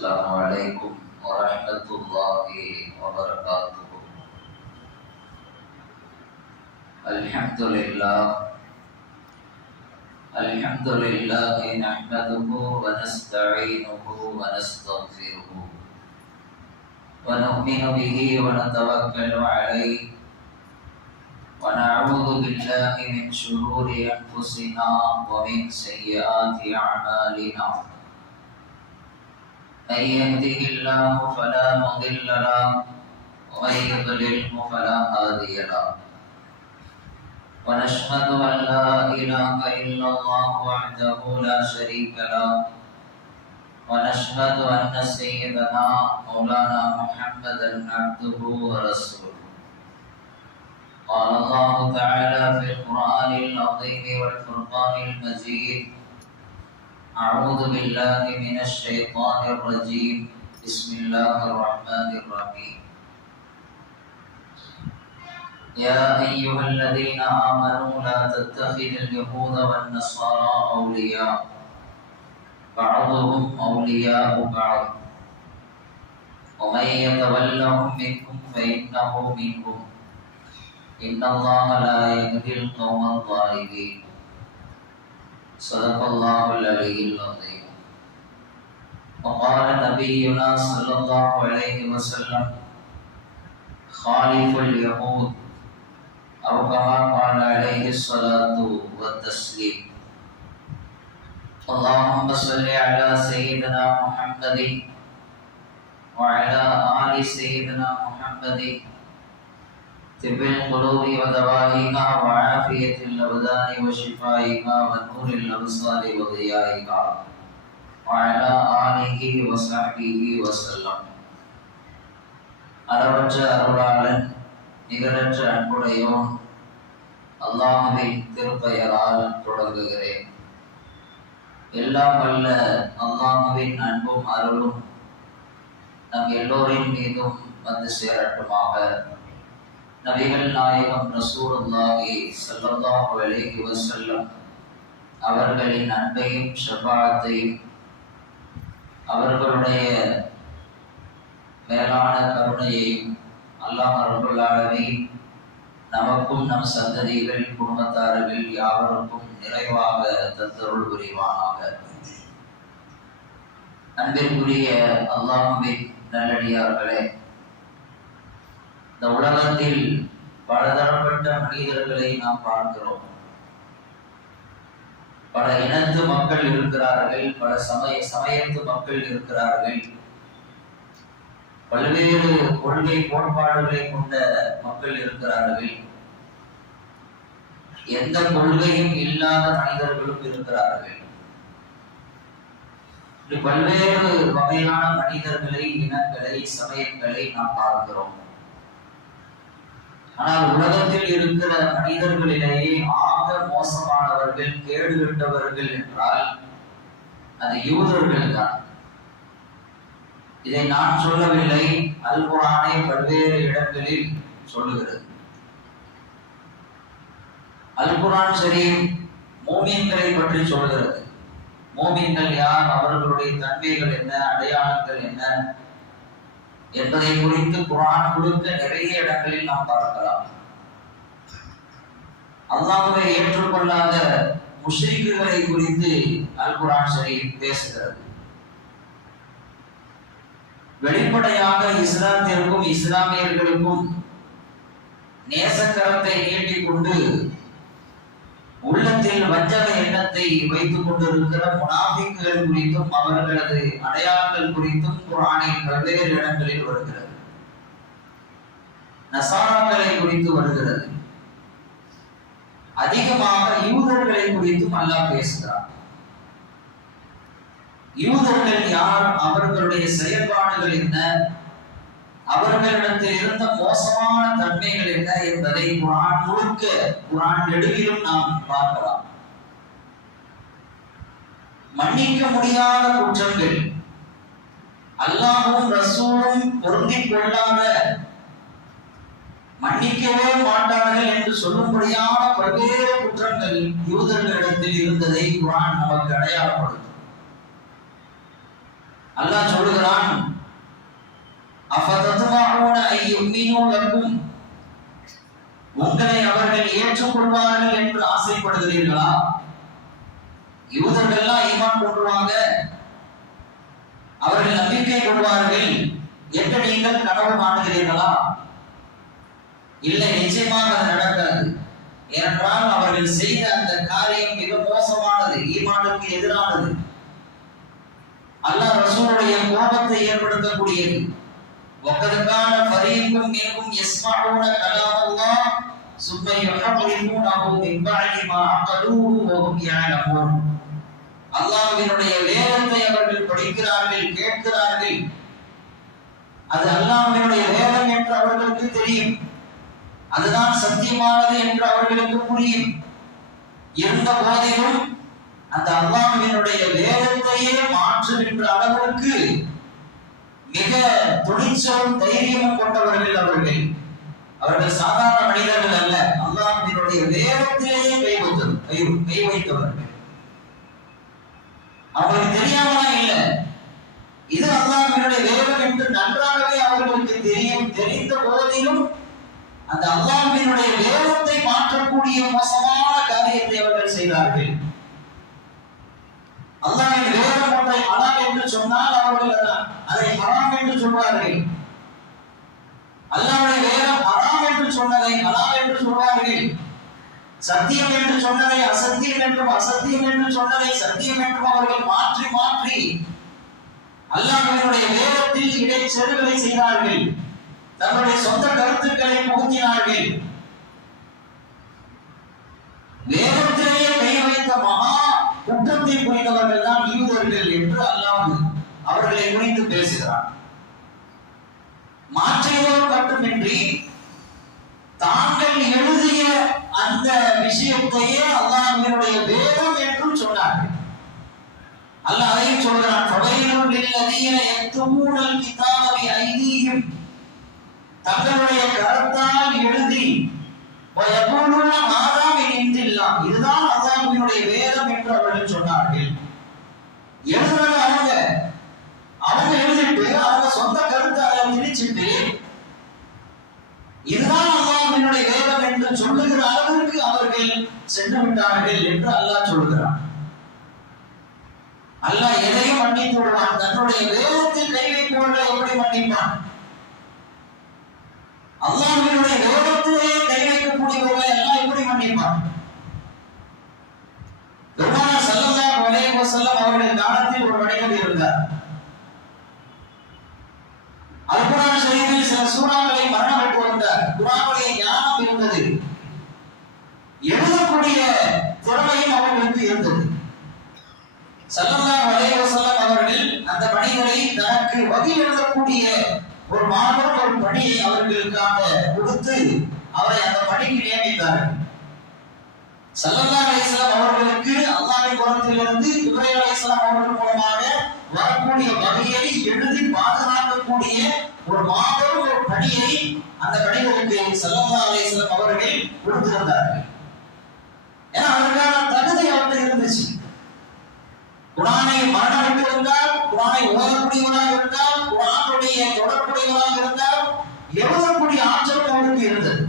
Assalamualaikum warahmatullahi wabarakatuh. Alhamdulillah nahmaduhu wa nasta'inuhu wa nastaghfiruhu wa nu'minu bihi wa natawakkalu alayhi wa na'udzu billahi min shururi anfusina wa min sayyiati a'malina. من يهده الله فلا مضل له ومن يضلله فلا هادي له ونشهد أن لا إله إلا الله وحده لا شريك له ونشهد أن سيدنا مولانا محمدا عبده ورسوله. قال الله تعالى في القرآن العظيم والفرقان المجيد: أعوذ بالله من الشيطان الرجيم. بسم الله الرحمن الرحيم. يا أيها الذين آمنوا لا تتخذوا اليهود والنصارى أولياء بعضهم أولياء بعض ومن يتولهم منكم فإنه منهم إن الله لا يهدي القوم الظالمين. صدق الله العلي العظيم. وقال نبينا صلى الله عليه وسلم: خالف اليهود، أو كما قال عليه الصلاة والتسليم. اللهم صل على سيدنا محمد وعلى آل سيدنا محمد طب القلوب ودوائها وعافية الأبدان وشفائها ونور الأبصار وضيائها وعلى آله وصحبه وسلم. அளவற்ற அருளாளன் நிகரற்ற அன்புடையோன் அல்லாஹ்வின் திருப்பெயரால் தொடங்குகிறேன். எல்லாம் வல்ல அல்லாஹ்வின் அன்பும் அருளும் நம் எல்லோரின் மீதும் வந்து சேரட்டுமாக. நபிகள் நாயகம் ரசூலுல்லாஹி ஸல்லல்லாஹு அலைஹி வஸல்லம் அவர்களின் அன்பையும் ஷஃபாஅத்தையும் அவர்களுடைய மேலான கருணையையும் அல்லாஹ் ரப்பல் ஆலமீன் நமக்கும் நம் சந்ததிகள் குடும்பத்தார்கள் யாவருக்கும் நிறைவாக தந்தருள் புரிவானாக. அன்பிற்குரிய அல்லாஹ்வின் நல்லடியார்களே, இந்த உலகத்தில் பலதரப்பட்ட மனிதர்களை நாம் பார்க்கிறோம். பல இனத்து மக்கள் இருக்கிறார்கள், பல சமயத்து மக்கள் இருக்கிறார்கள், பல்வேறு கொள்கை கோட்பாடுகளை கொண்ட மக்கள் இருக்கிறார்கள், எந்த கொள்கையும் இல்லாத மனிதர்களும் இருக்கிறார்கள். பல்வேறு வகையான மனிதர்களை, இனங்களை, சமயங்களை நாம் பார்க்கிறோம். ஆனால் உலகத்தில் இருக்கிற மனிதர்களிலேயே ஆக மோசமானவர்கள், கேடுகட்டவர்கள் என்றால் அது யூதர்கள் தான். இதை நான் சொல்லவில்லை, அல் குர்ஆனே பல்வேறு இடங்களில் சொல்லுகிறது. அல் குர்ஆன் சரி மூமின்களை பற்றி சொல்கிறது. மூமின்கள் யார், அவர்களுடைய தன்மைகள் என்ன, அடையாளங்கள் என்ன என்பதை குறித்து குர்ஆன் கொடுக்க நிறைய இடங்களில் நாம் பார்க்கலாம். அல்லாஹ்வை ஏற்றுக்கொள்ளாத முஷ்ரிக்குகளை குறித்து அல் குர்ஆன் சரி பேசுகிறது. வெளிப்படையாக இஸ்லாத்திற்கும் இஸ்லாமியர்களுக்கும் நேசக்கரத்தை நீட்டிக் கொண்டு உள்ளத்தில் வஞ்சக எண்ணத்தை வைத்துக் கொண்டிருக்கிற முனாஃபிக்குகள் குறித்தும் அவர்களது அடையாளங்கள் குறித்தும் குர்ஆனில் பல்வேறு இடங்களில் வருகிறது. நசாராக்களை குறித்து வருகிறது. அதிகமாக யூதர்களை குறித்தும் அல்லாஹ் பேசுகிறார். யூதர்கள் யார், அவர்களுடைய செயல்பாடுகள் என்ன, அவர்களிடத்தில் இருந்த மோசமான தன்மைகள் என்ன என்பதை குர்ஆன் முழுக்க, குர்ஆன் நெடுகிலும் நாம் பார்க்கலாம். மன்னிக்க முடியாத குற்றங்கள், அல்லாஹ்வும் ரசூலும் பொருந்திக் கொள்ளாத, மன்னிக்கவே மாட்டார்கள் என்று சொல்லும்படியான பல்வேறு குற்றங்கள் யூதர்களிடத்தில் இருந்ததை குர்ஆன் நமக்கு அடையாளப்படுத்தும். அல்லாஹ் சொல்லுகிறான், அஃபதத்மஊன அய்யுமினு லக்கும், உங்களை அவர்கள் ஏற்றுக்கொள்வார்கள் என்று ஆசைப்படுகிறீர்களா? யூதர்கள்லாம் ஈமான் கொள்வாங்க, அவர்கள் நம்பிக்கை கொள்வார்கள் என்று நீங்கள் கனவு காணுகிறீர்களா? இல்லை, நிச்சயமாக அது நடக்காது. ஏனென்றால் அவர்கள் செய்த அந்த காரியம் மிக மோசமானது, ஈமானுக்கு எதிரானது, அல்லாஹ் ரசூலுடைய கோபத்தை ஏற்படுத்தக்கூடியது. வகதகான ஃபரீக்கும் மின்ஹும் யஸ்மஊன கலாமல்லாஹ் சும்ம யுஹர்ரிஃபூனஹு மின் பஅதி மா அகலூஹு வ ஹும் யஅலமூன். அல்லாஹ்வினுடைய வேதத்தை அவர்கள் படிக்கிறார்கள், கேட்கிறார்கள். அது அல்லாஹ்வினுடைய வேதம் என்று அவர்களுக்கு தெரியும், அதுதான் சத்தியமானது என்று அவர்களுக்கு புரியும். இருந்த போதிலும் அந்த அல்லாஹ்வினுடைய வேதத்தையே மாற்றுகின்ற அளவிற்கு மிக துணிச்சலும் தைரியமும் கொண்டவர்கள் அவர்கள். அவர்கள் சாதாரண மனிதர்கள் அல்ல, அல்லாஹ்வினுடைய வேதத்திலேயே கை வைத்தவர்கள். அவர்களுக்கு தெரியாமலா இல்ல, இது அல்லாஹ்வினுடைய வேதம் என்று நன்றாகவே அவர்களுக்கு தெரியும். தெரிந்த போதிலும் அந்த அல்லாஹ்வினுடைய வேதத்தை மாற்றக்கூடிய மோசமான காரியத்தை அவர்கள் செய்தார்கள். அல்லாஹ்வின் வேதம் ஒன்றை ஹலால் என்று சொன்னால் அவர்கள் அதை ஹராம் என்று சொல்வார்கள். அல்லாஹ்வுடைய வேதம் ஹராம் என்று சொன்னதை ஹலால் என்று சொல்வார்கள். சத்தியம் என்று சொன்னதை அசத்தியம் என்றும், அசத்தியம் என்று சொன்னதை சத்தியம் என்றும் அவர்கள் மாற்றி மாற்றி அல்லாஹ்வினுடைய வேதத்தில் இடைச்செருகலை செய்தார்கள். தங்களுடைய சொந்த கருத்துக்களை புகுத்தினார்கள். வேதத்திலேயே கை வைத்த மகா குற்றத்தை புரிந்தவர்கள் தான் யூதர்கள் என்று அல்லாஹ் அவர்களை குறித்து பேசுகிறார். மாற்றியதோடு மட்டுமின்றி தாங்கள் எழுதிய அந்த விஷயத்தையே அல்லாஹ்வினுடைய வேதம் என்றும் சொன்னார்கள். அல்லாஹ் அதையும் சொல்கிறான், ஃபவைலுல் லில்லதீன யக்துமூனல் கிதாப பிஐதீஹிம், தங்களுடைய கரத்தால் எழுதி வயகூலுன மாதா மின் இன்தில்லாஹ், இதுதான் அல்லாஹ்வினுடைய வேதம் என்று அவர்கள் சொன்னார்கள். எழுதுறது அவங்க எழுதிட்டு அவங்க சொந்த கருத்தை அதை திணிச்சிட்டு இதுதான் அல்லாஹ்வினுடைய வேதம் என்று சொல்லுகிற அளவிற்கு அவர்கள் சென்று விட்டார்கள் என்று அல்லாஹ் சொல்கிறான். அல்லாஹ் எதையும் மன்னித்து விடுவான், தன்னுடைய வேதத்தில் கை வைப்பவர்களை எப்படி மன்னிப்பான்? அல்லாஹ்வினுடைய வேதத்திலேயே கை வைக்கக்கூடியவர்களை எல்லாம் எப்படி மன்னிப்பான்? பெருமானார் ஸல்லல்லாஹு அலைஹி வஸல்லம் அவர்களின் காலத்தில் ஒரு மனிதர் இருந்தார். அல் குர்ஆன் ஷரீஃபில் சில சூறாக்களை மரணமிட்டு வந்தார். குர்ஆனுடைய ஞானம் இருந்தது, எழுதக்கூடிய திறமையும் அவர்களுக்கு இருந்தது. ஸல்லல்லாஹு அலைஹி வஸல்லம் அவர்கள் அந்த மனிதரை தனக்கு வகி எழுதக்கூடிய ஒரு மாபெரும் ஒரு பணியை அவர்களுக்காக கொடுத்து அவரை அந்த பணிக்கு நியமித்தார்கள். ஸல்லல்லாஹு அலைஹி வஸல்லம் அவர்களுக்கு அல்லாஹ்வின் புறத்திலிருந்து ஜிப்ரீல் அலைஹிஸ்ஸலாம் அவர்கள் மூலமாக வரக்கூடிய வகையை எழுதி பாதுகாக்கக்கூடிய ஒரு மாபெரும் ஒரு பணியை அந்த மனிதருக்கு ஸல்லல்லாஹு அலைஹி வஸல்லம் அவர்கள் கொடுத்திருந்தார்கள். ஏன்னா அதற்கான தகுதி அவருக்கு இருந்துச்சு. குர்ஆனை மரணமிட்டு இருந்தால், குர்ஆனை ஓதக்கூடியவராக இருந்தால், குர்ஆனுடைய தொடர்புடையவராக இருந்தால் எழுதக்கூடிய ஆற்றலும் அவருக்கு இருந்தது.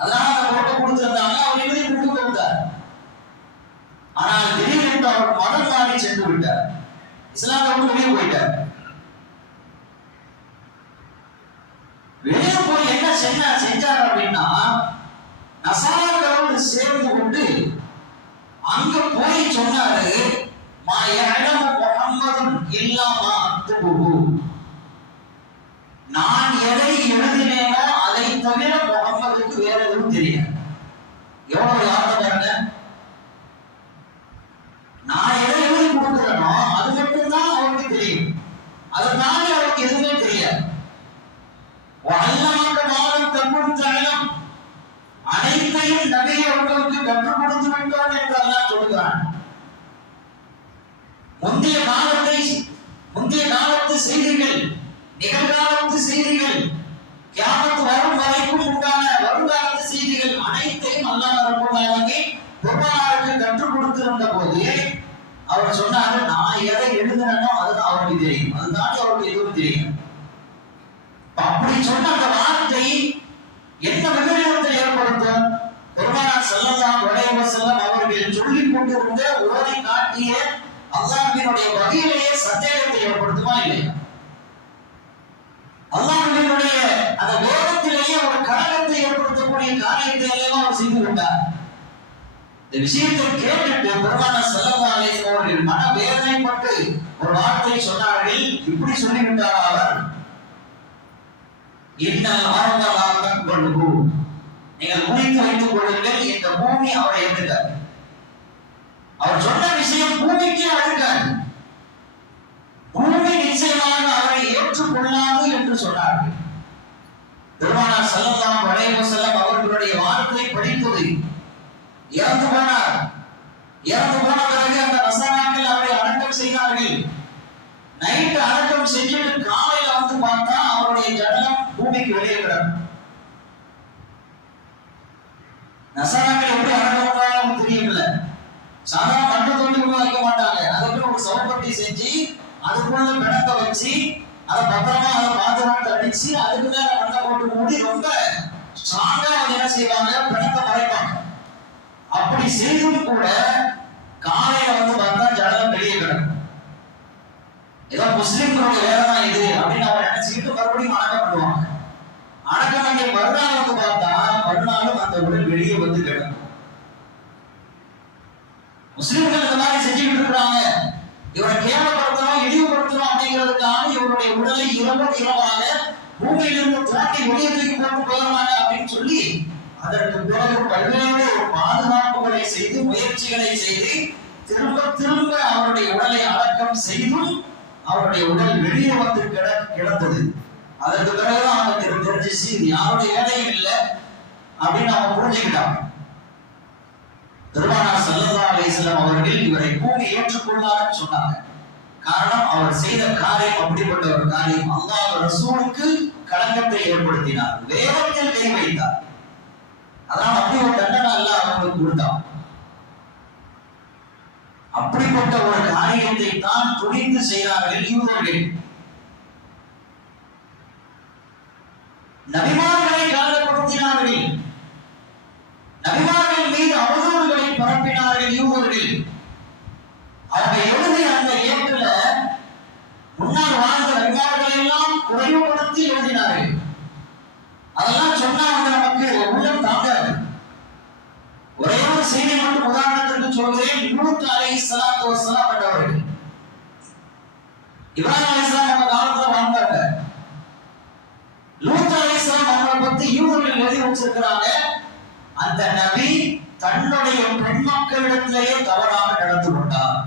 அதனால அந்த பொறுப்பை கொடுத்திருந்தாங்க, அவர் எழுதி கொடுத்து கொடுத்தார். ஆனால் திடீரென்று அவர் மதம் மாறி சென்று விட்டார், இஸ்லாத்தை விட்டு வெளியே போயிட்டார். வெளியே போய் என்ன செஞ்சார் அப்படின்னா, நசாராக்களோடு சேர்ந்து கொண்டு அங்க போய் சொன்னாரு, மா யஅலமு முஹம்மதுன் இல்லா மா அக்துபுஹு, நான் எதை எழுதினேனோ அதை தவிர முஹம்மதுக்கு வேற எதுவும் தெரியாது. எவ்வளவு வார்த்தை பாருங்க, நான் எதை எழுதி கொடுக்கிறேனோ அது மட்டும்தான் அவருக்கு தெரியும், அதனால அவருக்கு எதுவுமே தெரியாது. வல்லமக்க மாலம் தப்பும் தயலம், அனைத்தையும் நபியை உங்களுக்கு கற்றுக் கொடுத்து விட்டோம் என்று அல்லாஹ் சொல்கிறான். முந்தைய காலத்து செய்திகள், நிகழ்காலத்து செய்திகள், கியாமத் வரும் வரைக்கும் உண்டான வருங்காலத்து செய்திகள் அனைத்தையும் அல்லாஹ் ரப்பல் ஆலமீன் பெருமானாருக்கு கற்றுக் கொடுத்திருந்த போது அவர் சொன்னாரு, நான் எதை எழுதுனோ அதுதான் அவருக்கு தெரியும், அதுதான் அவருக்கு எதுவும் தெரியும். அப்படி சொன்ன அந்த வார்த்தை என்ன விபரீதத்தை ஏற்படுத்தும்? பெருமானார் ஸல்லல்லாஹு அலைஹி வஸல்லம் அவர்கள் சொல்லிக் கொண்டிருந்த ஓதி காட்டிய அல்லாஹ்வினுடைய வகையிலேயே சந்தேகத்தை ஏற்படுத்துமா இல்லையா? அல்லாஹ்வினுடைய அந்த வேதத்திலேயே ஒரு கலகத்தை ஏற்படுத்தக்கூடிய காரியத்தை எல்லாம் அவர் செய்து விட்டார். இந்த விஷயத்தை கேட்டுட்டு பெருமானார் ஸல்லல்லாஹு அலைஹி வஸல்லம் அவர்கள் மன வேதனைப்பட்டு ஒரு வார்த்தை சொன்னார்கள். இப்படி சொல்லிவிட்டார் அவர், இன்னல் ஆரம்பமாக கொள்ளுகு, நீங்கள் குறித்து வைத்துக் கொள்ளுங்கள், இந்த பூமி அவரை ஏற்றுக்காது. அவர் சொன்ன விஷயம் பூமிக்கு அழுக்காது, பூமி நிச்சயமாக அவரை ஏற்றுக்கொள்ளாது என்று சொன்னார்கள். பெருமானார் ஸல்லல்லாஹு அலைஹி வஸல்லம் அவர்களுடைய வார்த்தை படித்தது இறந்து போனார். இறந்து போன பிறகு அந்த நசராக்கள் அவரை அடக்கம் செய்தார்கள். நைட்டு அடக்கம் செஞ்சுட்டு காலையில வந்து பார்த்தா அவருடைய ஜடலம் பூமிக்கு வெளியே கிடக்கும். நசராக்கள் எப்படி அடக்கம் பண்ணாலும் தெரியல. சாதாரண மண்ணு தொண்டு வைக்க மாட்டாங்க, அதுக்கு ஒரு சவுப்பட்டி செஞ்சு அதுக்குள்ள பிணத்தை வச்சு அதை பத்திரமா அதை பாதுகாத்து அடிச்சு அதுக்கு மேல மண்ணை போட்டு மூடி ரொம்ப ஸ்ட்ராங்கா என்ன செய்வாங்க, பிணத்தை மறைப்பாங்க. அப்படி செய்தும் கூட காலையில வந்து பார்த்தா ஜடலம் வெளியே கிடக்கும். ஏதோ முஸ்லிம்களுடைய வேலை தான் இது அப்படின்னு அவர் நினைச்சுக்கிட்டு மறுபடியும் அடக்கம் பண்ணுவாங்க. அடக்கம் பண்ணி மறுநாள் வந்து பார்த்தா மறுநாளும் அந்த உடல் வெளியே வந்து கிடக்கும். முஸ்லிம்கள் இந்த மாதிரி செஞ்சுக்கிட்டு இருக்கிறாங்க. இவரை கேவலப்படுத்தணும், இழிவுபடுத்தணும் அப்படிங்கிறதுக்காக இவருடைய உடலை இரவாக பூமியிலிருந்து தோண்டி வெளியே தூக்கி போட்டு போயிடுவாங்க அப்படின்னு சொல்லி அதற்கு பிறகு பல்வேறு பாதுகாப்புகளை செய்து முயற்சிகளை செய்து திரும்ப திரும்ப அவருடைய உடலை அடக்கம் செய்தும் அவருடைய உடல் வெளியே வந்து கிடந்தது. அதற்கு பிறகுதான் அவனுக்கு தெரிஞ்சிச்சு இது யாருடைய வேலையும் இல்லை அப்படின்னு அவன் புரிஞ்சுக்கிட்டான். பெருமானார் ஸல்லல்லாஹு அலைஹி வஸல்லம் அவர்கள் இவரை பூமி ஏற்றுக்கொள்ளான்னு சொன்னாங்க. காரணம், அவர் செய்த காரியம் அப்படிப்பட்ட ஒரு காரியம். அல்லாஹ் ரசூலுக்கு களங்கத்தை ஏற்படுத்தினார், வேதத்தில் கை வைத்தார். அதான் அப்படி ஒரு தண்டனை அல்லாஹ் அவங்களுக்கு கொடுத்தான். அப்படிப்பட்ட ஒரு காரியத்தை தான் துணிந்து செய்தார்கள் யூதர்கள். நபிமார்களை காலப்படுத்தினார்கள், நபிமார்கள் மீது அவதூறுகளை பரப்பினார்கள் யூதர்கள். அவங்க எழுதிய அந்த ஏட்டில் முன்னால் வாழ்ந்த நபிமார்களை எல்லாம் குறைவுபடுத்தி எழுதினார்கள். அதெல்லாம் சொன்னா வந்து நமக்கு உள்ளம் தாங்காது. ஒரே ஒரு செய்தி மட்டும் உதாரணத்திற்கு சொல்கிறேன். லூத் அலைஹிஸ்ஸலாத்து வஸ்ஸலாம் என்றவர்கள் இப்ராஹிம் அலைஹிஸ்ஸலாம் அந்த காலத்துல வாழ்ந்தாங்க. லூத் அலைஹிஸ்ஸலாம் அவங்களை பத்தி யூதர்கள் எழுதி வச்சிருக்கிறாங்க, அந்த நபி தன்னுடைய பெண் மக்களிடத்திலேயே தவறாக நடந்து கொண்டார்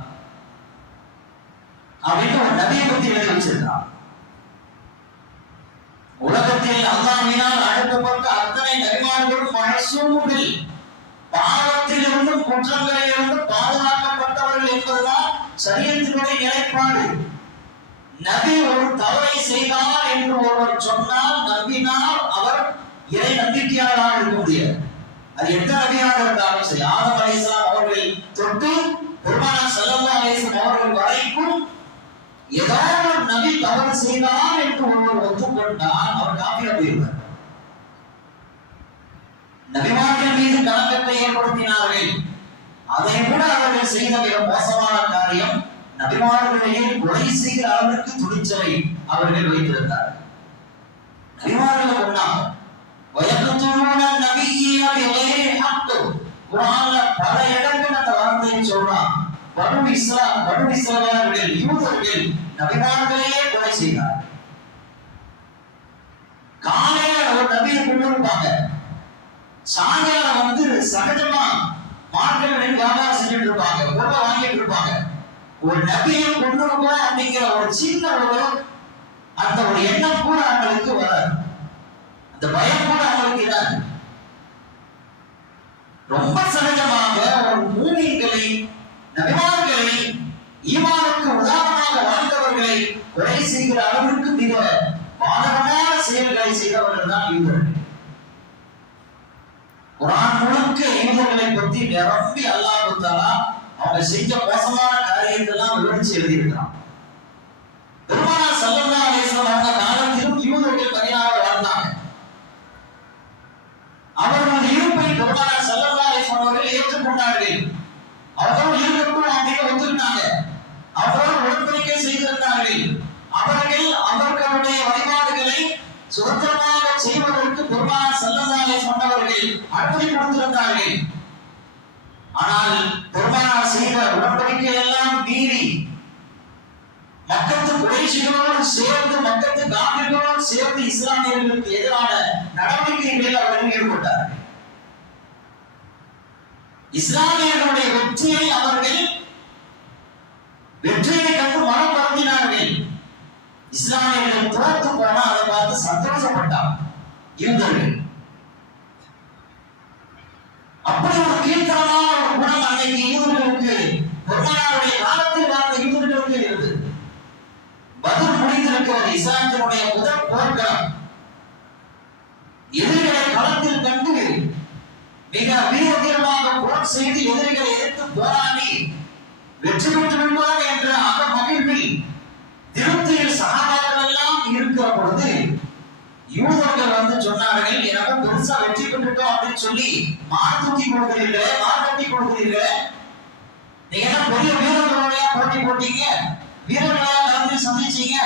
அப்படின்னு ஒரு நபியை பத்தி எழுதி வச்சிருக்கான். உலகத்தில் அல்லாஹ்வினால் அனுப்பப்பட்ட அத்தனை நபிமார்களும் மஅசூமுகள், பாவத்திலிருந்தும் குற்றங்களிலிருந்தும் பாதுகாக்கப்பட்டவர்கள் என்பதுதான் ஷரியத்தினுடைய நிலைப்பாடு. நபி ஒரு தவறை செய்தார் என்று ஒருவர் சொன்னால் நம்பினால் அவர் இறை நம்பிக்கையாளராக இருக்க முடியாது. அது எந்த நபியாக இருந்தாலும் சரி, ஆதம் அலைஹிஸ்ஸலாம் அவர்கள் தொட்டு பெருமானார் ஸல்லல்லாஹு அலைஹி வஸல்லம் அவர்கள் வரைக்கும் ஏதாவது ஒரு நபி தவறு செய்தார் என்று ஒருவர் ஒத்துக்கொண்டால் அவர் காபிரா போய்விடுவார். நபிமார்கள் மீது கலக்கத்தை ஏற்படுத்தினார்கள். அதை கூட அவர்கள் செய்த மிக மோசமான காரியம், நபிமார்களையே கொலை செய்கிற அளவிற்கு துணிச்சலை அவர்கள் வைத்திருந்தார்கள். நபிமார்கள் ஒன்றாக பல இடங்கள் அந்த வார்த்தையை சொல்றான். பனு இஸ்ராயேலர்கள் யூதர்கள் நபிமார்களையே கொலை செய்தார். காலையில ஒரு நபியை கொண்டு இருப்பாங்க, சாயங்காலம் வந்து சகஜமா மார்க்கெட்ல வியாபாரம் செஞ்சுட்டு இருப்பாங்க, பொருளை வாங்கிட்டு இருப்பாங்க. ஒரு நபியை கொண்டு இருக்கோம் அப்படிங்கிற ஒரு சின்ன அந்த ஒரு எண்ணம் கூட அவங்களுக்கு வராது, அந்த பயம் கூட அவங்களுக்கு இராது. ரொம்ப சகஜமாக ஒரு மூமின்களை, நபிமார்களை, ஈமானுக்கு உதாரணமாக வாழ்ந்தவர்களை கொலை செய்கிற அளவிற்கு மிக பாதகமான செயல்களை செய்தவர்கள் தான் யூதர்கள். குர்ஆன் முழுக்க யூதர்களை பற்றி நிரம்பி அல்லாஹ் தஆலா அவங்க செஞ்ச மோசமான காரியத்தெல்லாம் விவரிச்சு எழுதியிருக்கிறான். பெருமானார் ஸல்லல்லாஹு அலைஹி வஸல்லம் அவங்க காலத்திலும் யூதர்கள் மதீனாவில் வாழ்ந்தாங்க. அவர்கள் இருப்பை பெருமானார் ஸல்லல்லாஹு அலைஹி வஸல்லம் அவர்கள் ஏற்றுக்கொண்டார்கள். அவர்கள் இருக்கட்டும் அப்படின்னு ஒத்துக்கிட்டாங்க. அவர்கள் உடன்படிக்கை செய்திருந்தார்கள். அவர்களுடைய வழிபாடுகளை சுதந்திரமாக செய்வதற்கு பெருமானார் ஸல்லல்லாஹு அலைஹி வஸல்லம் அவர்கள் அனுமதி கொடுத்திருந்தார்கள். ஆனால் பெருமானார் செய்த உடன்படிக்கை எல்லாம் மீறி மக்கத்து குறைஷிகளோடு சேர்ந்து மக்கத்து காபிர்களோடு சேர்ந்து இஸ்லாமியர்களுக்கு எதிரான நடவடிக்கைகளில் அவர்கள் ஈடுபட்டார்கள். இஸ்லாமியர்களுடைய வெற்றியை கண்டு மனம் வருந்தினார்கள். இஸ்லாமியர்கள் தோற்று போனா அதை பார்த்து சந்தோஷப்பட்டார் யூதர்கள். அப்படி ஒரு கீழ்த்தரமான ஒரு குணம் அன்னைக்கு யூதர்களுக்கு, பெருமானாருடைய காலத்தில் வாழ்ந்த யூதர்களுக்கு இருந்தது. பத்ர் முடிந்திருக்கிறது, இஸ்லாத்தினுடைய முதல் போர்க்களம். எதிரிகளை களத்தில் கண்டு மிக வீரதீரமாக போர் செய்து எதிரிகளை எதிர்த்து போராடி வெற்றி பெற்று விடுவார் என்ற அந்த மகிழ்வில் திருப்தியில் சகாபாக்கள் எல்லாம் இருக்கிற பொழுது யூதர்கள் வந்து சொன்னார்கள், எனக்கு பெருசா வெற்றி பெற்றுட்டோம் அப்படின்னு சொல்லி மார் தூக்கி கொடுக்கிறீர்களே, மார் கட்டி கொடுக்கிறீர்களே, நீங்க என்ன பெரிய வீரர்களோட போட்டி போட்டீங்க, வீரர்களா கலந்து சந்திச்சீங்க,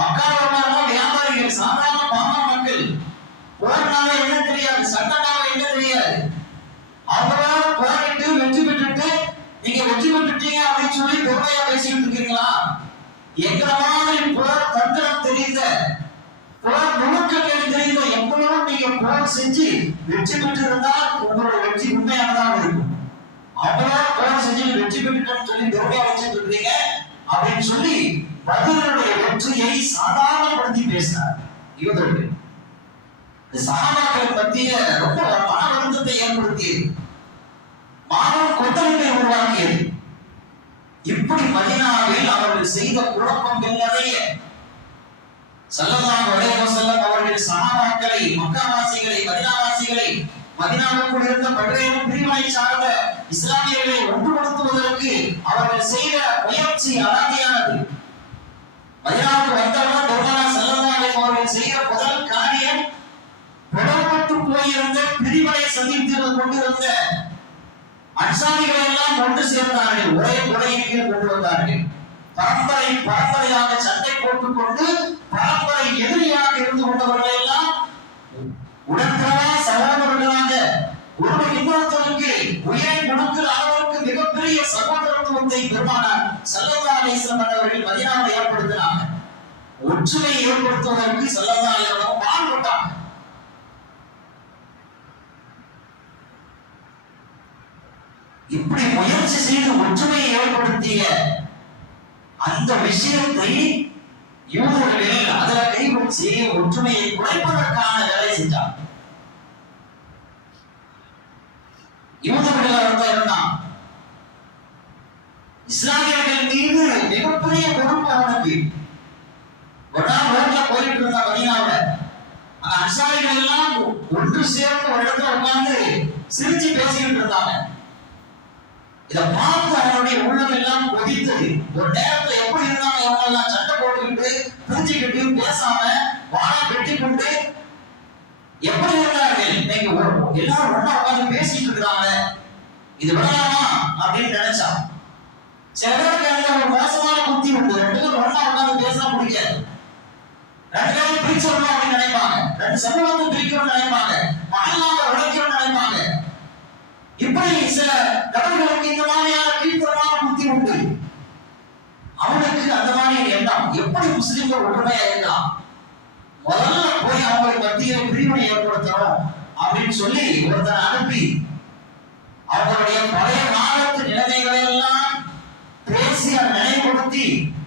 மக்களோட வியாபாரிகள், சாதாரண பாமர மக்கள், போர்னால என்ன தெரியாது, சட்டனால என்ன தெரியாது, அவரோட போரிட்டு வெற்றி பெற்றுட்டு நீங்க வெற்றி பெற்றுட்டீங்க அப்படின்னு சொல்லி பெருமையா பேசிட்டு இருக்கீங்களா? எங்களை மாதிரி போர் தந்திரம் தெரிந்த, போர் நுணுக்கங்கள் தெரிந்த எவ்வளவு நீங்க போர் செஞ்சு வெற்றி பெற்றிருந்தால் உங்களோட வெற்றி உண்மையானதாக இருக்கும். அவரோட போர் செஞ்சு வெற்றி பெற்றுட்டோம்னு சொல்லி பெருமையா வச்சுட்டு இருக்கீங்க அப்படின்னு சொல்லி பத்ருடைய வெற்றியை சாதாரணப்படுத்தி பேசினார் யூதர்கள். சஹாபாக்கள் மத்திய ரொம்ப மன வருத்தத்தை ஏற்படுத்தியது, மானவ கொந்தளிப்பை உருவாக்கியது. இப்படி மதீனாவில் அவர்கள் செய்த குழப்பங்கள் நிறைய. ஸல்லல்லாஹு அலைஹி வஸல்லம் அவர்கள் சஹாபாக்களை, மக்காவாசிகளை, மதீனாவாசிகளை, மதீனாவுக்குள் இருந்த பல்வேறு பிரிவினை சார்ந்த இஸ்லாமியர்களை ஒன்றுபடுத்துவதற்கு அவர்கள் செய்த முயற்சி அலாதியானது. மதீனாவுக்கு வந்தவுடன் பெருமானார் ஸல்லல்லாஹு அலைஹி வஸல்லம் அவர்கள் செய்த முதல் காரியம், புறப்பட்டு போயிருந்த பிரிவினை சந்தித்து கொண்டிருந்த அன்சாரிகளை எல்லாம் ஒன்று சேர்ந்தார்கள். ஒரே கொலையின் கீழ் கொண்டு வந்தார்கள். பரம்பரையாக சண்டை போட்டுக் கொண்டு பரம்பரை எதிரியாக இருந்து கொண்டவர்கள் எல்லாம் உடன்பிறவா சகோதரர்களாக ஒரு இன்னொருத்தருக்கு உயிரை கொடுக்கிற அளவுக்கு மிகப்பெரிய சகோதரத்துவத்தை பெருமானார் ஸல்லல்லாஹு அலைஹி வஸல்லம் அவர்கள் மதீனாவில் ஏற்படுத்தினாங்க. ஒற்றுமையை ஏற்படுத்துவதற்கு ஸல்லல்லாஹு அலைஹி வஸல்லம் பாடுபட்டாங்க. இப்படி முயற்சி செய்து ஒற்றுமையை ஏற்படுத்திய அந்த விஷயத்தை யூதர்கள் அதுல கைவச்சு ஒற்றுமையை குறைப்பதற்கான வேலை செஞ்சார். யூதர்கள் இருந்தான் இஸ்லாமியர்கள் மீது மிகப்பெரிய பொறுப்பு அவனுக்கு. ஒரு நாள் ரோட்ல போயிட்டு இருந்தா மதீனாவுல, அந்த அன்சாரிகள் எல்லாம் ஒன்று சேர்ந்து ஒரு இடத்துல உட்கார்ந்து சிரிச்சு பேசிக்கிட்டு இருந்தாங்க. இதை பார்த்து அவனுடைய உள்ளம் எல்லாம் கொதித்தது. ஒரு நேரத்துல எப்படி இருந்தாங்க அவங்க எல்லாம் சண்டை போட்டுக்கிட்டு புரிஞ்சுக்கிட்டு பேசாம வாழை வெட்டி கொண்டு எப்படி இருந்தார்கள்? எல்லாரும் ஒண்ணா உட்காந்து பேசிட்டு இருக்கிறாங்க, இது விடலாமா அப்படின்னு நினைச்சான். சில பேருக்கு அந்த ஒரு மோசமான புத்தி உண்டு, ரெண்டு பேரும் ஒண்ணா உட்காந்து பேச முடியாது, ரெண்டு பேரும் பிரிச்சிடணும் அப்படின்னு நினைப்பாங்க, ரெண்டு சமூகத்தை பிரிக்கணும்னு நினைப்பாங்க, மகளாக உழைக்கணும்னு நினைப்பாங்க. இப்படி சில நபர்களுக்கு இந்த மாதிரியான கீழ்த்தரமான புத்தி உண்டு. அவனுக்கு அந்த மாதிரி எண்ணம், எப்படி முஸ்லிம்கள் ஒற்றுமையா இருக்கலாம், முதல்ல போய் அவங்களுக்கு மத்தியில் பிரிவினை ஏற்படுத்தணும் அப்படின்னு சொல்லி ஒருத்தனை அனுப்பி அவர்களுடைய பழைய காலத்து நிலைமைகளை எல்லாம் பேசி அதை நினைவுபடுத்தி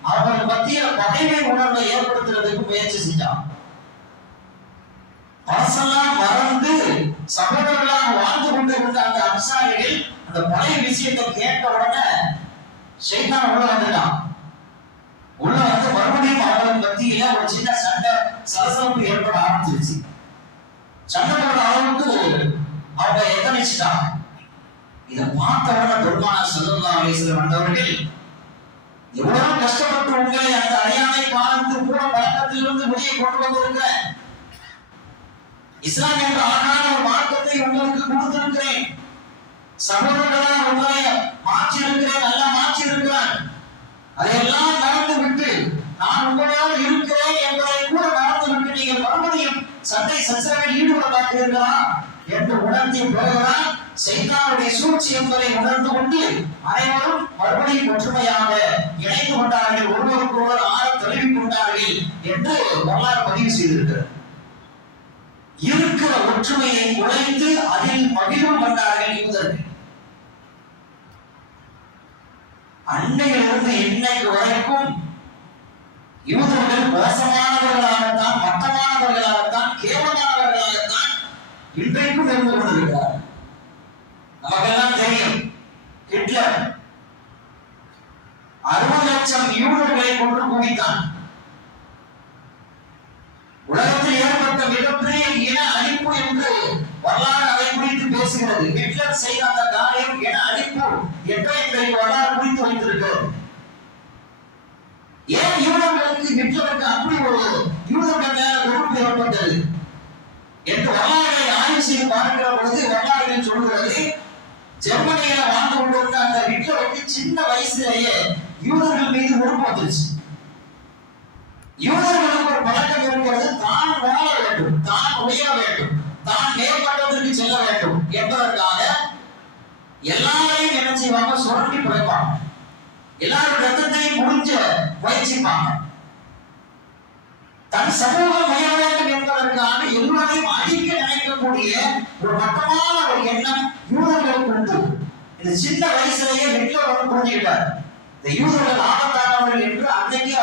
அவர்கள் மத்தியில் பகைமை உணர்வை ஏற்படுத்துறதுக்கு முயற்சி செஞ்சான். அரசெல்லாம் மறந்து சகோதரர்களாக வாழ்ந்து கொண்டிருந்த அந்த அன்சாரிகள் அந்த பழைய விஷயத்தை கேட்ட உடனே ஷைத்தான் உள்ள வந்துட்டான். உள்ள வந்து மறுபடியும் அவர்கள் மத்தியில ஒரு சின்ன சண்டை சலசலப்பு ஏற்பட ஆரம்பிச்சிருச்சு. சண்டை போட அளவுக்கு அவங்க எத்தனைச்சிட்டாங்க. இதை பார்த்தவன பெருமானார் ஸல்லல்லாஹு அலைஹி வஸல்லம் வந்தவர்கள் எவ்வளவு கஷ்டப்பட்டு உங்களை அந்த அறியாமை காலத்து கூட பழக்கத்திலிருந்து வெளியே கொண்டு வந்திருக்கிறேன். இஸ்லாம் என்ற அழகான ஒரு மார்க்கத்தை உங்களுக்கு கொடுத்திருக்கிறேன். சகோதரர்களாக உங்களை மாற்றி இருக்கிறேன், நல்லா மாற்றி இருக்கிறேன். அதையெல்லாம் மறந்து விட்டு நான் உங்களோடு இருக்கிறேன் என்பதை கூட மறந்து விட்டு நீங்கள் மறுபடியும் சண்டை சச்சரவில் ஈடுபட பார்க்கிறீர்களா என்று உணர்த்திய பிறகுதான் சைத்தானுடைய சூழ்ச்சி என்பதை உணர்ந்து கொண்டு அனைவரும் மறுபடியும் ஒற்றுமையாக இணைந்து கொண்டார்கள், ஒருவருக்கு ஒருவர் ஆற தழுவிக் கொண்டார்கள் என்று வரலாறு பதிவு செய்திருக்கிறார். இருக்கிற ஒற்றுமையை உழைத்து அதில் மகிழ்வு கொண்டார்கள் யூதர்கள். அன்னையிலிருந்து இன்னைக்கு வரைக்கும் யூதர்கள் மோசமானவர்களாகத்தான், மட்டமானவர்களாகத்தான், கேவலமானவர்களாகத்தான் இன்றைக்கும் இருந்து கொண்டிருக்கிறார். நமக்கெல்லாம் தெரியும், ஹிட்லர் 60 லட்சம் யூதர்களை கொன்று குவித்தான். உலகத்தில் ஏற்பட்ட மிகப்பெரிய இன அழிப்பு என்று வரலாறு அதை குறித்து பேசுகிறது. ஹிட்லர் செய்த அந்த காரியம் இன அழிப்பு என்று இன்றைக்கு வரலாறு குறித்து வைத்திருக்கிறது. ஏன் யூதர்களுக்கு ஹிட்லருக்கு அப்படி ஒரு யூதர்கள் மேல வெறுப்பு ஏற்பட்டது என்று வரலாறுகளை ஆய்வு செய்து பார்க்கிற பொழுது வரலாறுகள் சொல்கிறது, ஜெர்மனியில வாழ்ந்து கொண்டிருந்த அந்த ஹிட்லருக்கு சின்ன வயசுலேயே யூதர்கள் மீது வெறுப்பு வந்துருச்சு. யூதர்களுக்கு ஒரு பழக்கம் இருக்கிறது, தான் வாழ வேண்டும், தான் உயர வேண்டும், தான் மேம்பட்டதற்கு செல்ல வேண்டும் என்பதற்காக எல்லாரையும் என்ன செய்வாங்க, சுரண்டி பிழைப்பாங்க, எல்லாரும் ரத்தத்தையும் முடிஞ்ச முயற்சிப்பாங்க. தன் சமூகம் உயர வேண்டும் என்பதற்காக எல்லோரையும் அழிக்க நினைக்கக்கூடிய ஒரு மட்டமான ஒரு எண்ணம் யூதர்களுக்கு உண்டு. இந்த சின்ன வயசுலேயே ஹிட்லர் வந்து புரிஞ்சுக்கிட்டார், இந்த யூதர்கள் ஆபத்தானவர்கள் என்று அன்னைக்கு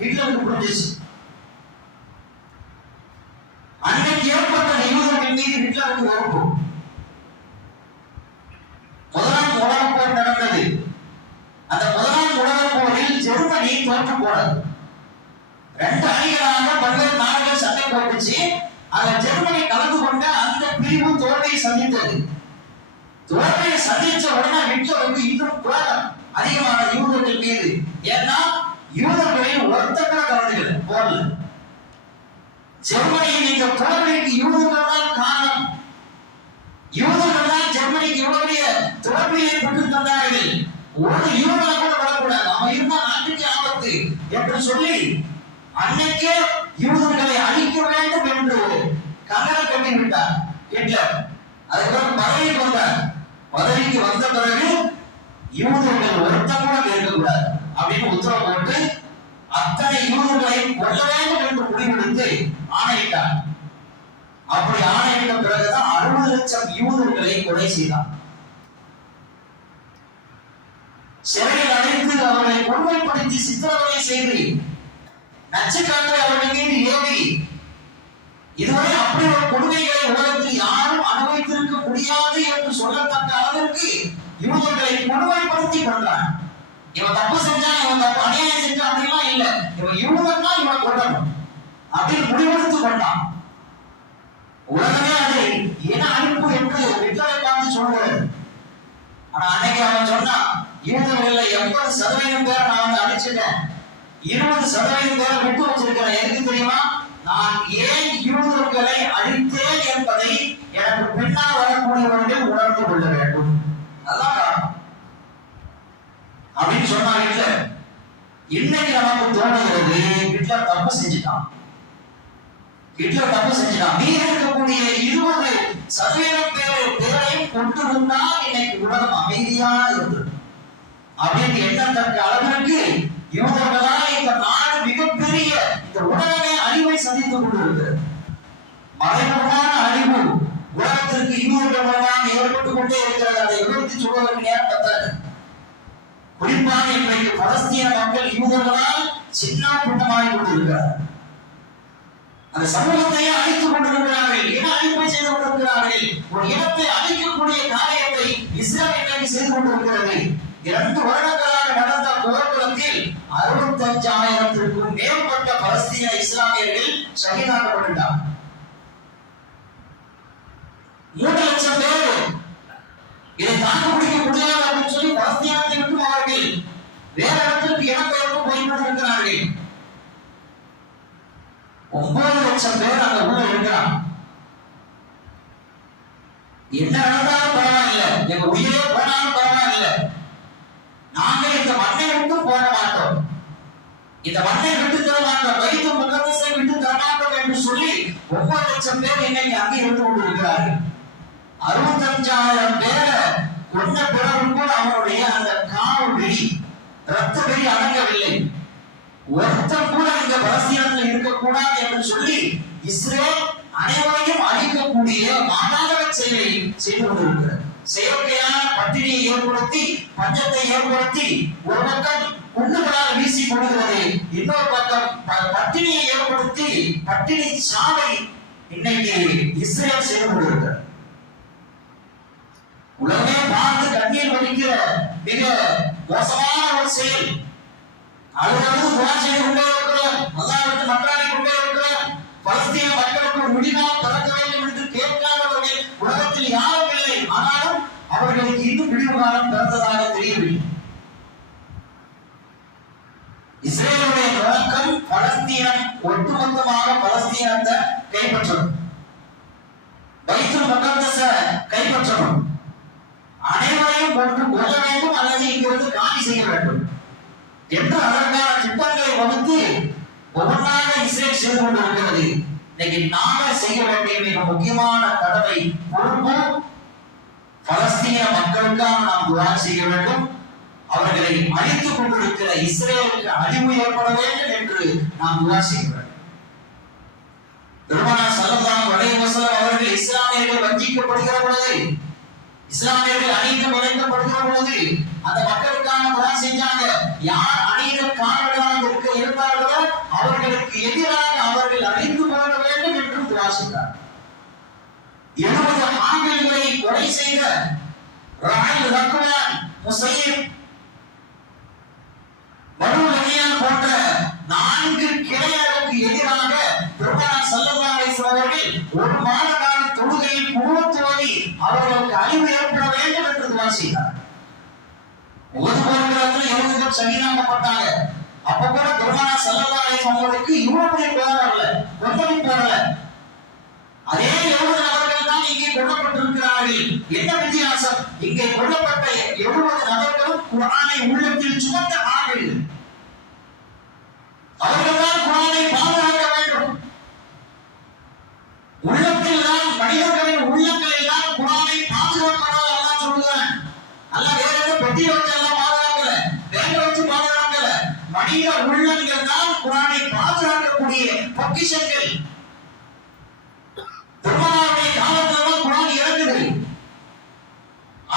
ஹிட்லருக்கு புரிஞ்சிச்சு. அன்னைக்கு ஏற்பட்ட யூதர்கள் மீது ஹிட்லருக்கு வெறுப்பு. முதலாம் உலகப் போர் நடந்தது. அந்த முதலாம் உலகப் போரில் ஜெர்மனி தோற்று போனது. 2 அணிகளாக பல்வேறு நாடுகள் சண்டை போட்டுச்சு. அந்த ஜெர்மனி கலந்து கொண்ட அந்த பிரிவு தோல்வியை சந்தித்தது. தோல்வியை சந்திச்ச உடனே ஹிட்லருக்கு இன்னும் கோபம் அதிகமான யூதர்கள் மீது. ஏன்னா யூதர்களில் ஒருத்தர கலந்துகள் போல. ஜெர்மனியின் இந்த தோல்விக்கு யூதர்கள் தான் காரணம். யூதர்கள் தான் ஜெர்மனிக்கு இவ்வளவு தோல்வியை பெற்று தந்தார்கள். ஒரு யூதனா கூட வரக்கூடாது, அவன் இருந்தா நாட்டுக்கு ஆபத்து என்று சொல்லி அன்னைக்கே யூதர்களை அழிக்க வேண்டும் என்று கங்கண கட்டி விட்டார் ஹிட்லர். அதுக்கப்புறம் பதவிக்கு வந்தார். பதவிக்கு வந்த பிறகு யூதர்கள் ஒருத்த கூட இருக்கக்கூடாது அப்படின்னு உத்தரவு போட்டு அத்தனை யூதர்களை கொல்ல வேண்டும் என்று முடிவெடுத்து ஆணையிட்டார். அப்படி ஆணையிட்ட பிறகுதான் 60 லட்சம் யூதர்களை கொலை செய்தார். சிறையில் அடைத்து அவர்களை கொடுமைப்படுத்தி சித்திரவதை செய்து நச்சுக்காற்றை அவர்கள் மீது ஏவி இதுவரை அப்படி ஒரு கொடுமைகளை உலகத்தில் யாரும் அனுபவித்திருக்க முடியாது என்று சொல்லத்தக்க அளவிற்கு யூதர்களை கொடுமைப்படுத்தி கொண்டான். இவன் தப்பு செஞ்சா, இவன் தப்பு அநியாயம் செஞ்சா அப்படிலாம் இல்ல, இவன் யூதன்னா இவனை கொல்லணும் அப்படின்னு முடிவெடுத்து கொண்டான். உலகமே அதை இன அழிப்பு என்று ஹிட்லரை பார்த்து சொல்கிறது. ஆனா அன்னைக்கு அவன் சொன்னான், யூதர்கள்ல 80% பேரை நான் வந்து அழிச்சிட்டேன், 20% பேரை விட்டு வச்சிருக்கிறேன். எதுக்கு தெரியுமா? நான் ஏன் யூதர்களை அழித்தேன் என்பதை எனக்கு பின்னால் வரக்கூடியவர்கள் உணர்ந்து கொள்ள வேண்டும். அதான் அப்படின்னு சொன்னாங்க ஹிட்லர். இன்னைக்கு நமக்கு தோணுகிறது ஹிட்லர் தப்பு செஞ்சுட்டான், ஹிட்லர் தப்பு செஞ்சுட்டான். மீது இருக்கக்கூடிய 20% பேரையும் கொண்டு வந்தால் இன்னைக்கு உலகம் அமைதியா இருந்தது அப்படின்னு எண்ணத்தக்க அளவிற்கு யூதர்களால் இந்த நாடு மிகப்பெரிய இந்த உலகமே அழிவை சந்தித்துக் கொண்டிருக்கிறது. மறைமுகமான அழிவு உலகத்திற்கு யூதர்களால் ஏற்பட்டுக் கொண்டே இருக்கிறது. அதை விவரித்து சொல்வதற்கு நேரம் பத்தாது. குறிப்பாக இன்றைக்கு பலஸ்தீன மக்கள் யூதர்களால் சின்ன பின்னமாகிக் கொண்டிருக்கிறார். அந்த சமூகத்தையே அழித்துக் கொண்டிருக்கிறார்கள், இன அழிப்பை செய்து கொண்டிருக்கிறார்கள். ஒரு இனத்தை அழிக்கக்கூடிய காரியத்தை இஸ்ரேல் இன்றைக்கு செய்து கொண்டிருக்கிறது. 2 வருடங்களாக நடந்த போர்க்களத்தில் 65,000க்கும் மேற்பட்ட பலஸ்தீன இஸ்லாமியர்கள் ஷஹீதாக்கப்பட்டார்கள். 3 லட்சம் பேர் இதை தாக்கு பிடிக்க 9 லட்சம் பேர் அங்க உள்ள இருக்கிறான். என்ன நடந்தாலும் பரவாயில்ல, எங்க உயிரே போனாலும் பரவாயில்ல, நாங்கள் இந்த மண்ணை விட்டு போக மாட்டோம், இந்த மண்ணை விட்டு தர மாட்டோம், பைத்துல் முகத்தஸை விட்டு தர மாட்டோம் என்று சொல்லி 9 லட்சம் பேர் இன்னைக்கு அங்கே இருந்து கொண்டிருக்கிறார்கள். 65,000 பேரை கொண்ட பிறரும் கூட அவனுடைய அந்த கால் வெறி, ரத்த வெறி அடங்கவில்லை. ஒருத்தம் கூட இந்த பலஸ்தீனத்தில் இருக்கக்கூடாது என்று சொல்லி இஸ்ரேல் அனைவரையும் அழிக்கக்கூடிய மாதாகர செயலை செய்து கொண்டிருக்கிறது. செயற்கையான பட்டினியை ஏற்படுத்தி, பஞ்சத்தை ஏற்படுத்தி, ஒரு பக்கம் குண்டுகளால் வீசி கொடுக்கிறது, இன்னொரு பக்கம் பட்டினியை ஏற்படுத்தி பட்டினி சாவை இன்னைக்கு இஸ்ரேல் செய்து கொண்டிருக்கிறது. உலகமே பார்த்து கண்ணீர் வடிக்கிற மிக மோசமான ஒரு செயல். அழுது துவா செய்து கொண்டே இருக்கிறோம், அல்லாஹ்விற்கு மன்றாடி கொண்டே இருக்கிறோம். பலஸ்தீன மக்களுக்கு முடிவாக பிறக்க வேண்டும் என்று கேட்காதவர்கள் உலகத்தில் யாரும் இல்லை. ஆனாலும் அவர்களுக்கு இன்னும் விடிவு காலம் பிறந்ததாக தெரியவில்லை. இஸ்ரேலுடைய நோக்கம் பலஸ்தீனம் ஒட்டுமொத்தமாக பலஸ்தீனத்தை கைப்பற்றணும், பைத்துல் முகத்தஸை கைப்பற்றணும், அனைவரையும் கொண்டு கொள்ள வேண்டும் அல்லது இங்கிருந்து காலி செய்ய வேண்டும் என்று அதற்கான திட்டங்களை வகுத்து ஒவ்வொன்றாக இஸ்ரேல் செய்து கொண்டிருக்கிறது. இன்னைக்கு நாம செய்ய வேண்டிய மிக முக்கியமான கடமை, பொறுப்பு, பலஸ்தீன மக்களுக்காக நாம் துஆ செய்ய வேண்டும். அவர்களை அழித்துக் கொண்டிருக்கிற இஸ்ரேலுக்கு அழிவு ஏற்பட வேண்டும் என்று நாம் துஆ செய்ய வேண்டும். பெருமானார் ஸல்லல்லாஹு அலைஹி வஸல்லம் அவர்கள் இஸ்லாமியர்கள் வஞ்சிக்கப்படுகிற பொழுது, இஸ்லாமியர்கள் அநீதம் இழைக்கப்படுகிற பொழுது அந்த மக்களுக்கான துஆ செஞ்சாங்க. யார் அநீத காரணங்களாக இருந்தார்களோ அவர்களுக்கு எதிராக அவர்கள் அழித்து போக வேண்டும் என்று துஆ செய்தார். 70 ஆண்களை கொலை செய்த ரஹீல் ரக்வான், முஸையிப், பனு லஹியான் போன்ற 4 கிளைகளுக்கு எதிராக பெருமானார் ஸல்லல்லாஹு அலைஹி வஸல்லம் அவர்கள் ஒரு மாத கால தொழுகையில் குர்ஆன் அவர்களுக்கு அழிவு ஏற்பட வேண்டும் என்று துஆ செய்தார். உஹது போர்க்களத்தில் 70 பேர் ஷஹீதாக்கப்பட்டாங்க. அப்ப கூட பெருமானார் ஸல்லல்லாஹு அலைஹி வஸல்லம் அவர்களுக்கு இவ்வளவு போராடல, கொந்தளிப்பு போடல. அதே 70 நபர்கள் தான் இங்கே கொல்லப்பட்டிருக்கிறார்கள். என்ன வித்தியாசம்? இங்கே கொல்லப்பட்ட 70 நபர்களும் குர்ஆனை உள்ளத்தில் சுமந்த ஆண்கள். அவர்கள் தான் குர்ஆனை பாதுகாக்க வேண்டும். உள்ளத்தில் தான், மனிதர்களின் உள்ளங்களில் தான் குர்ஆனை பாதுகாப்பதாக அல்லாஹ் சொல்கிறான். அல்லாஹ் வேற ஏதோ பெட்டி வச்சு எல்லாம் பாதுகாக்கல, வேற வச்சு பாதுகாக்கல. மனித உள்ளங்கள் தான் குர்ஆனை பாதுகாக்கக்கூடிய பொக்கிஷங்கள். பெருமானாருடைய காலத்தில் குர்ஆன் இறங்குது.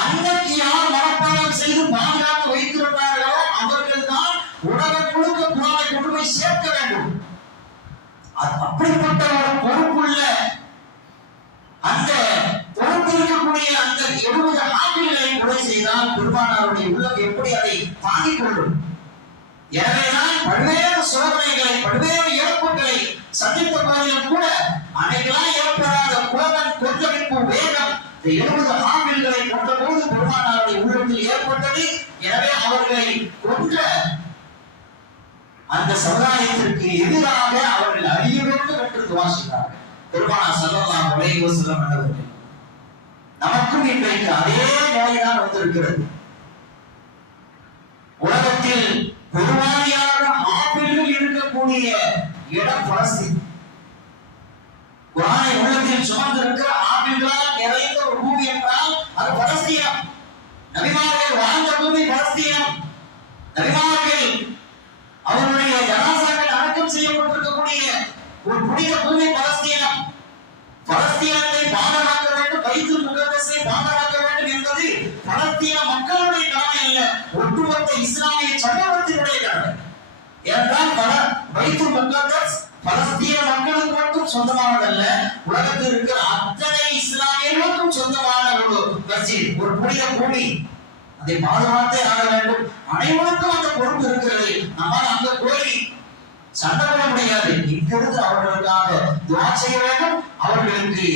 அன்னைக்கு யார் மனப்பாடம் செய்து பாதுகாத்து வைத்திருந்தார்களோ அவர்கள் தான் உலகம் முழுக்க குர்ஆனை கொண்டு போய் சேர்க்க வேண்டும். அப்படிப்பட்ட ஒரு பொறுப்புள்ள அந்த பொறுப்பு இருக்கக்கூடிய அந்த 70 ஆண்களை கொலை செய்தால் பெருமானாருடைய உள்ளம் எப்படி அதை தாங்கிக் கொள்ளும்? எனவேதான் பல்வேறு சோதனைகளை, பல்வேறு இழப்புகளை சந்தித்த போதிலும் கூட அன்னைக்கெல்லாம் ஏற்படாத கோபம், கொந்தளிப்பு, வேகம் இந்த 70 ஆண்களை கொண்ட போது பெருமானாருடைய உள்ளத்தில் ஏற்பட்டது. எனவே அவர்களை கொன்ற அந்த சமுதாயத்திற்கு எதிராக அவர்கள் அழிய வேண்டும் என்று துஆ செய்தார்கள். பெருமானார் ஸல்லல்லாஹு அலைஹி வஸல்லம் அவர்கள் நமக்கும் இன்றைக்கு அதே நோய்தான் வந்திருக்கிறது. உலகத்தில் பெருவாரியாக ஆப்பிள்கள் இருக்கக்கூடிய இடம் பலஸ்தீன். குர்ஆனை உள்ளத்தில் சுமந்திருக்கிற ஆப்பிள்களால் நிறைந்த ஒரு பூமி என்றால் அது பலஸ்தீனம். நபிமார்கள் வாழ்ந்த பூமி பலஸ்தீனம். நபிமார்கள் அவருடைய ஜனாசாக்கள் அடக்கம் செய்யப்பட்டிருக்கக்கூடிய ஒரு புனித பூமி பலஸ்தீனம். பலஸ்தீனத்தை பாதுகாக்க வேண்டும், பைத்துல் முகத்தஸை பாதுகாக்க வேண்டும் என்பது பலஸ்தீன மக்களுடைய கடமை அல்ல, ஒட்டுமொத்த இஸ்லாமிய சமூகத்தினுடைய கடமை. ஏனென்றால் பைத்துல் முகத்தஸ் பலஸ்தீன மக்களுக்கு மட்டும் சொந்தமானதல்ல, உலகத்தில் இருக்கிற அத்தனை இஸ்லாமியர்களுக்கும் சொந்தமான ஒரு மஸ்ஜித், ஒரு புனித பூமி. அதை பாதுகாத்தே ஆக வேண்டும். அனைவருக்கும் அந்த பொறுப்பு இருக்கிறது. நம்மால் அங்க போய் சண்டை போட முடியாது. இங்கிருந்து அவர்களுக்காக துஆ செய்ய வேண்டும். அவர்களுக்கு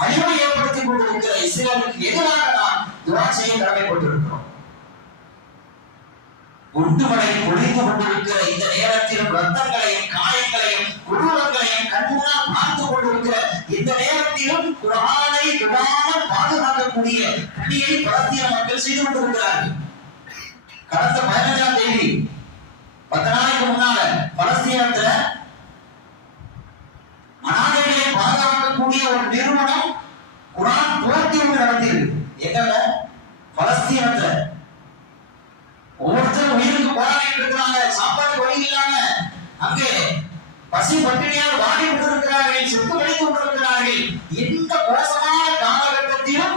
அழிவை ஏற்படுத்திக் கொண்டிருக்கிற இஸ்ரேலுக்கு எதிராக நாம் துஆ செய்ய கடமைப்பட்டிருக்கிறோம். குண்டுமலை பொழிந்து கொண்டிருக்கிற இந்த நேரத்தில் ரத்தங்களையும், காயங்களையும், கொடூரங்களையும் கண்டு குர்ஆனை விடாமல் பாதுகாக்கக்கூடிய பணியை பலஸ்தீன மக்கள் செய்து கொண்டிருக்கிறார்கள். கடந்த 15ஆம் தேதி 10 நாளைக்கு முன்னால பலஸ்தீனத்துல அனாதைகளை பாதுகாக்கக்கூடிய ஒரு நிறுவனம் குர்ஆன் போட்டி ஒன்று நடத்தியிருக்கு. எங்கல பலஸ்தீனத்துல ஒவ்வொருத்தரும் உயிருக்கு போராடிட்டு இருக்கிறாங்க. சாப்பாடு வழி இல்லாம அங்கே பசி பட்டினியால் வாடி கொண்டிருக்கிறார்கள், செத்து வழி கொண்டிருக்கிறார்கள். இந்த மோசமான காலகட்டத்திலும்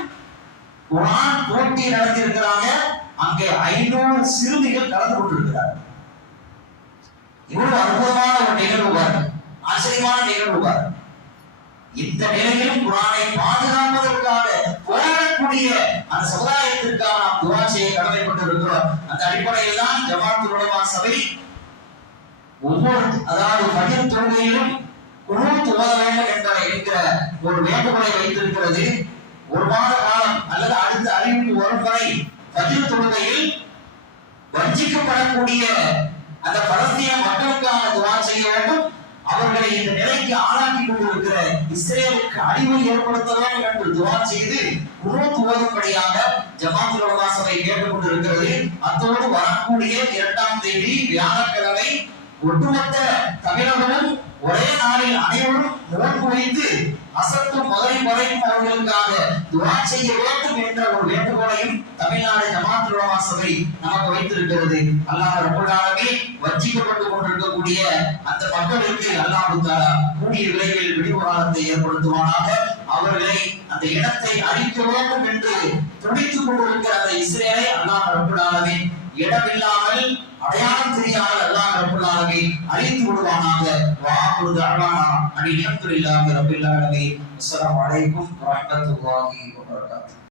குர்ஆன் போட்டி நடத்தியிருக்கிறாங்க. அங்கே 500 சிறுமிகள் கலந்து கொண்டிருக்கிறார்கள். இவ்வளவு அற்புதமான ஒரு நிகழ்வு பாருங்க, ஆச்சரியமான நிகழ்வு பாருங்க. இந்த நிலையிலும் குர்ஆனை பாதுகாப்பதற்காக போராடக்கூடிய அந்த சமுதாயத்திற்காக நாம் துஆ செய்ய கடமைப்பட்டிருக்கிறோம். அந்த அடிப்படையில் தான் ஜமாஅத்துல் உலமா சபை அதாவது ஃபஜ்ர் தொழுகையிலும் குனூத் ஓத வேண்டும் என்கிற ஒரு வேண்டுகோளை வைத்திருக்கிறது. ஒரு மாத காலம் அல்லது அடுத்த அறிவிப்பு வரும் வரை ஃபஜ்ர் தொழுகையில் வஞ்சிக்கப்படக்கூடிய அந்த பலஸ்தீன மக்களுக்கான துஆ செய்ய வேண்டும். அவர்களை இந்த நிலைக்கு ஆளாக்கி கொண்டிருக்கிற இஸ்ரேலுக்கு அழிவை ஏற்படுத்த வேண்டும் என்று துஆ செய்து குனூத் ஓதும்படியாக ஜமாஅத்துல் உலமா சபை கேட்டுக் கொண்டிருக்கிறது. அத்தோடு வரக்கூடிய 2ஆம் தேதி வியாழக்கிழமை ஒட்டுமொத்த தமிழகமும் ஒரே நாளில் அனைவரும் நோன்பு வைத்து அசத்து மகரிப் வரைக்கும் அவர்களுக்காக துஆ செய்ய வேண்டும் என்ற ஒரு வேண்டுகோளையும் தமிழ்நாடு ஜமாஅத்துல் உலமா சபை நமக்கு வைத்திருக்கிறது. அல்லாஹ் ரப்பல் ஆலமீன் வஞ்சிக்கப்பட்டு கொண்டிருக்கக்கூடிய அந்த மக்களுக்கு அல்லாஹ் தஆலா கூடிய விரைவில் விடிவு காலத்தை ஏற்படுத்துவானாக. அவர்களை அந்த இடத்தை அழிக்க வேண்டும் என்று துடித்துக் கொண்டிருக்கிற அந்த இஸ்ரேலை அல்லாஹ் ரப்பல் ஆலமீன் இடமில்லாமல் அடையாளம் தெரியாமல் அல்லாஹ் ரப்பல் ஆலமீன் அழித்து விடுவானாக. வாகுரு தஅவானா அல்ஹம்துலில்லாஹி ரப்பில் ஆலமீன். அஸ்ஸலாமு அலைக்கும் வரஹ்மத்துல்லாஹி வபரகாத்துஹு.